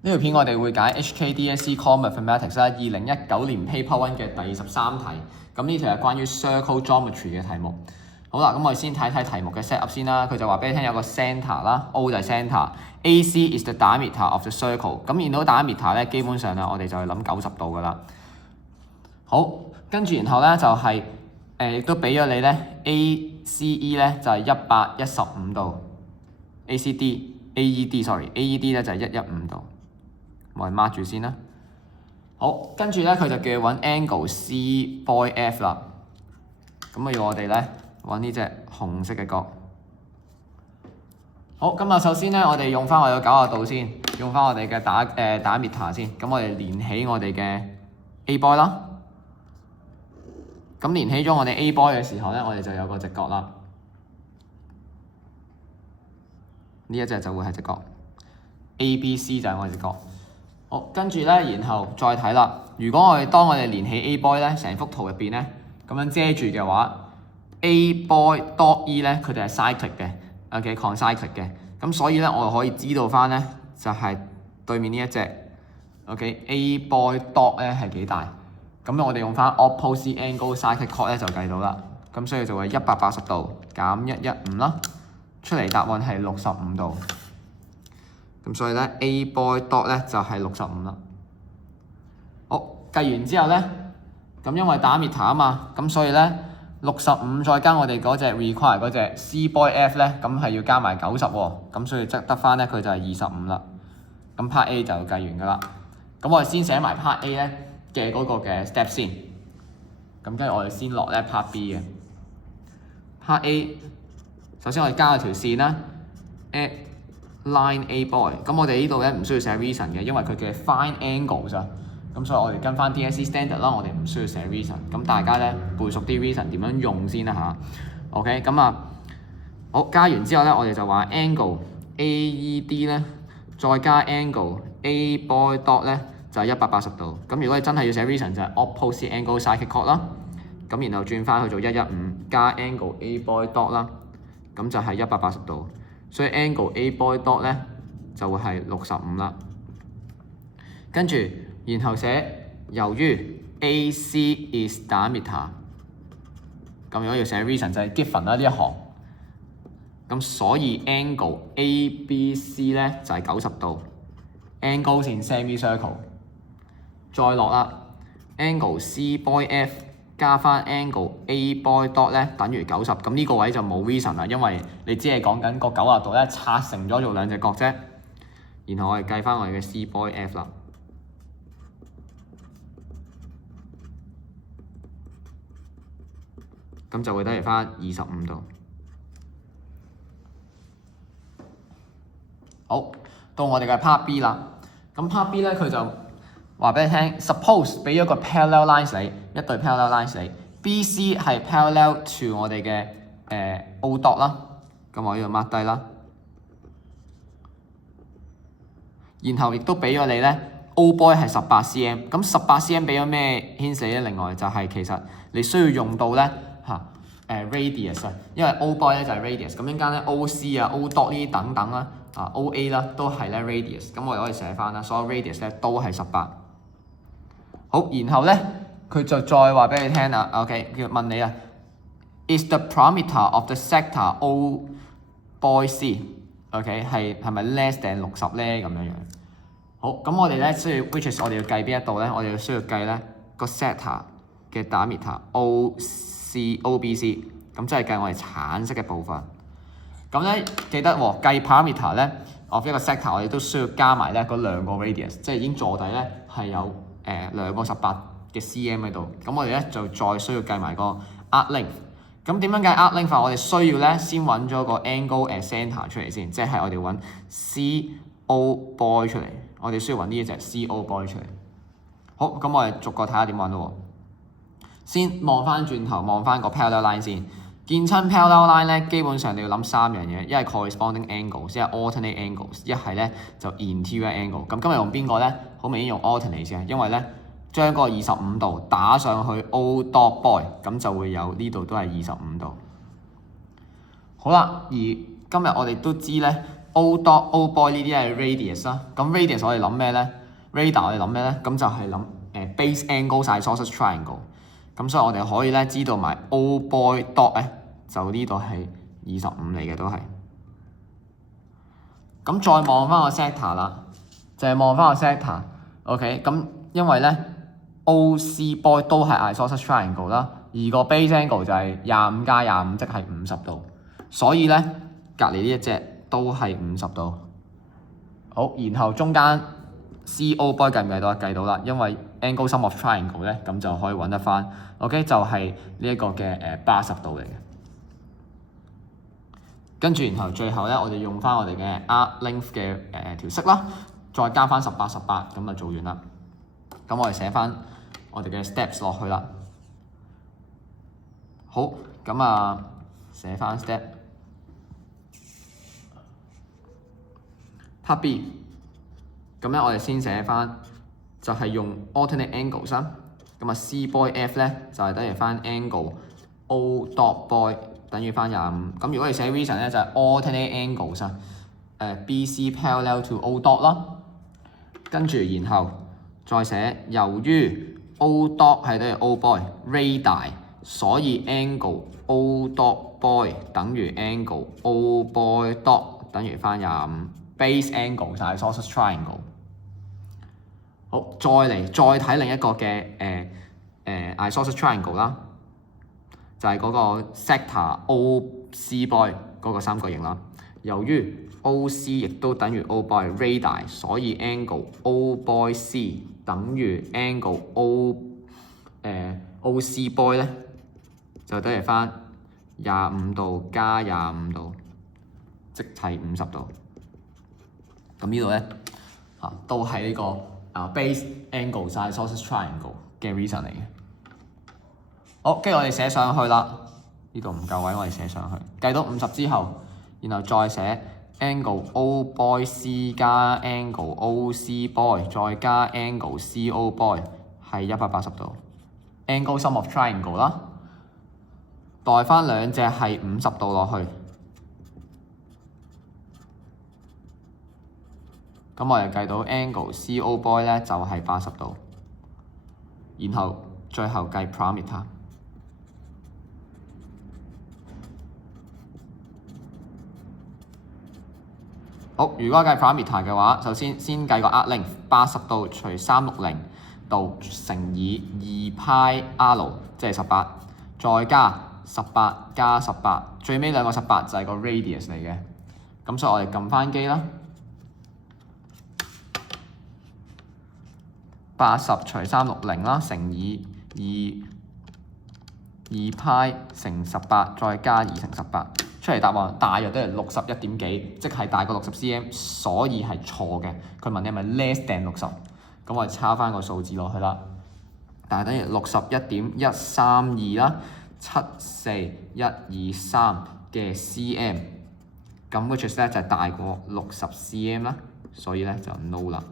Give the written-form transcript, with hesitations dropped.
呢條片我哋會解 HKDSE Core Mathematics 啦，2019年 Paper 1嘅第13題。咁呢條係關於 Circle Geometry 嘅題目。好啦，咁我哋先睇睇題目嘅 set up 先啦。佢就話俾你聽有個 centre 啦 ，O 就係 centre，AC is the diameter of the circle。咁見到 diameter 咧，基本上咧我哋就係諗90度噶啦。好，跟住然後咧就係亦都俾咗你咧 ACE 咧就係115度 ，AED 咧就係115度。我哋 mark 住先啦。好，跟住咧佢就叫你揾 angle CBOF 啦。咁要我哋咧揾呢隻紅色嘅角。好，咁啊首先咧我哋用翻我哋嘅90度先，用翻我哋嘅打 meter 先。咁我哋連起我哋嘅 A boy 啦。咁連起咗我哋 A boy 嘅時候咧，我哋就有個直角啦。呢一隻就會係直角 ，ABC 就係我哋直角。好，跟住咧，然後再睇啦。如果當我哋連起 A boy 咧，成幅圖入邊咧咁樣遮住嘅話 ，A boy dot E 咧佢哋係 cyclic 嘅 ，OK concyclic 嘅。咁所以咧，我可以知道翻咧就係對面呢一隻 ，OK A boy dot 咧係幾大？咁我哋用翻 opposite angle cyclic chord 咧就計到啦。咁所以就會180度減115啦，出嚟答案係65度。咁所以咧 A boy dot 咧就係65啦。好，計完之後咧，咁因為打 meter 啊嘛，咁所以咧65再加我哋嗰隻 require 嗰隻 C boy F 咧，咁係要加埋90喎。咁所以即得翻咧佢就係25啦。咁 part A 就計完噶啦。咁我哋先寫埋 part A 咧嘅嗰個嘅 step 先。咁跟住我哋先落咧 part B 嘅。part A 首先我哋加咗條線啦 ，at line A boy。咁我哋呢度咧唔需要寫 reason 嘅，因為佢嘅 find angles 啊。咁所以我哋跟翻 DSE standard 啦，我哋唔需要寫 reason。咁大家咧背熟啲 reason 點樣用先啦嚇。OK， 咁啊好，加完之後咧，我哋就話 angle AED 咧，再加 angle A boy dot 咧就係180度。咁如果你真係要寫 reason 就係 opposite angle cyclic chord 啦。咁然後轉翻去做115加 angle A boy dot 啦，咁就係180度。所以 angle A boy dot 咧就會係65啦。跟住然後寫由於 AC is diameter， 咁如果要寫 reason 就係 given 啦呢一行。咁所以 angle ABC 咧就係90度 ，angle 線 semicircle。再落啦 ，angle C boy F 加翻 angle A boy dot 咧等於90。咁呢個位就冇 reason 啦，因為你只係講緊個90度咧拆成咗做兩隻角啫。然後我哋計翻我哋嘅 C boy F 啦。咁就會得嚟翻25度。好，到我哋嘅 part B 啦。咁 part B 咧，佢就話俾你聽 ，suppose 俾咗個 parallel lines 你，一對 parallel lines 你 ，BC 係 parallel to 我哋嘅O dot 啦。咁我呢度 mark 低啦。然後亦都俾咗你咧 ，O boy 係18 cm。咁18 cm 俾咗咩 hint 咧？另外就係其實你需要用到咧。radius 啊，因為 O boy 咧就係 radius， 咁陣間咧 OC 啊、O dot 呢啲等等啦，OA 啦都係咧 radius， 咁我哋可以寫翻啦，所有 radius 咧都係18。好，然後咧佢就再話俾你聽啦 ，OK， 佢問你啊 ，is the parameter of the sector O boy C，OK 係咪 less than 60咧咁樣樣？好，咁我哋咧需要 which is 我哋要計邊一度咧？我哋需要計咧個 sector 嘅 diameter OBC， 咁即係計我哋橙色嘅部分。咁咧記得喎，計 parameter 咧，of 一個 sector 我哋都需要加埋咧嗰兩個 radius， 即係已經坐底咧係有兩個18嘅 cm 喺度。咁我哋咧就再需要計埋個 arc length。咁點樣計 arc length 法？我哋需要咧先揾咗個 angle at centre 出嚟先，即係我哋揾 CO boy 出嚟。我哋需要揾呢一隻 CO boy 出嚟。好，咁我哋逐個睇下點揾咯喎。先望翻轉頭，望翻個 parallel line 先。見親 parallel line 咧，基本上你要諗3樣嘢，一係 corresponding angles， 一係 alternate angles， 一係咧就 interior angle。咁今日用邊個咧？好明顯用 alternate 嘅，因為咧將個25度打上去 O dot boy， 咁就會有呢度都係25度。好啦，而今日我哋都知咧 O dot O boy 呢啲係 radius 啦。咁 radius 我哋諗咩咧 ？radar 我哋諗咩咧？咁就係諗base angle isosceles triangle。咁所以我哋可以咧知道埋 O boy dot 咧，就呢度係25嚟嘅都係。咁再望翻個 sector 啦，就係望翻個 sector。OK， 咁因為咧 OC boy 都係 isosceles triangle 啦，而個 base angle 就係25加25，即係50度。所以咧隔離呢一隻都係50度。好，然後中間 CO boy 計唔計到啊？計到啦，因為 angle sum of triangle 咧，咁就可以揾得翻。OK， 就係呢一個嘅80度嚟嘅。跟住然後最後咧，我哋用翻我哋嘅 arc length 嘅條式啦，再加翻18，咁就做完啦。咁我哋寫翻我哋嘅 steps 落去啦。好，咁啊寫翻 step part B。咁咧我哋先寫翻就係用 alternate angles 啦。咁啊 C boy F 咧就係等於翻 angle O dot boy 等於翻25。咁如果你寫 reason 咧就係 alternate angles 啊，BC parallel to O dot 啦。跟住然後再寫由於 O dot 係等於 O boy radii， 所以 angle O dot boy 等於 angle O boy dot 等於翻25。base angle 就係 isosceles triangle。好，再睇另一個嘅isosceles triangle 啦，就係嗰個 sector OC boy 嗰個三角形啦。由於 OC 亦都等於 O boy radii， 所以 angle O boy C 等於 angle OC boy 咧，就等於翻25度加25度，即係50度。咁呢度咧都係呢個base angle isosceles triangle 嘅 reason 嚟嘅。好，跟住我哋寫上去啦。呢度唔夠位，我哋寫上去。計到50之後，然後再寫 angle O boy C 加 angle OC boy 再加 angle CO boy 係180度。angle sum of triangle 啦，代翻兩隻係50度落去。咁我哋計到 angle CO boy 咧就係80度，然後最後計 parameter。好，如果計 parameter 嘅話，首先計個 arc length 80度除360度乘以2πr， 即係18，再加18加18，最尾兩個18就係個 radius 嚟嘅。咁所以我哋撳翻機啦。80除360啦，乘以2π乘18，再加2乘18，出嚟答案大約都係61點幾，即係大過60 cm， 所以係錯嘅。佢問你係咪 less than 60，咁我哋抄翻個數字落去啦。但係等於61.132啦，74123嘅 cm，咁 which is 咧就係大過60 cm 啦，所以咧就 no 啦。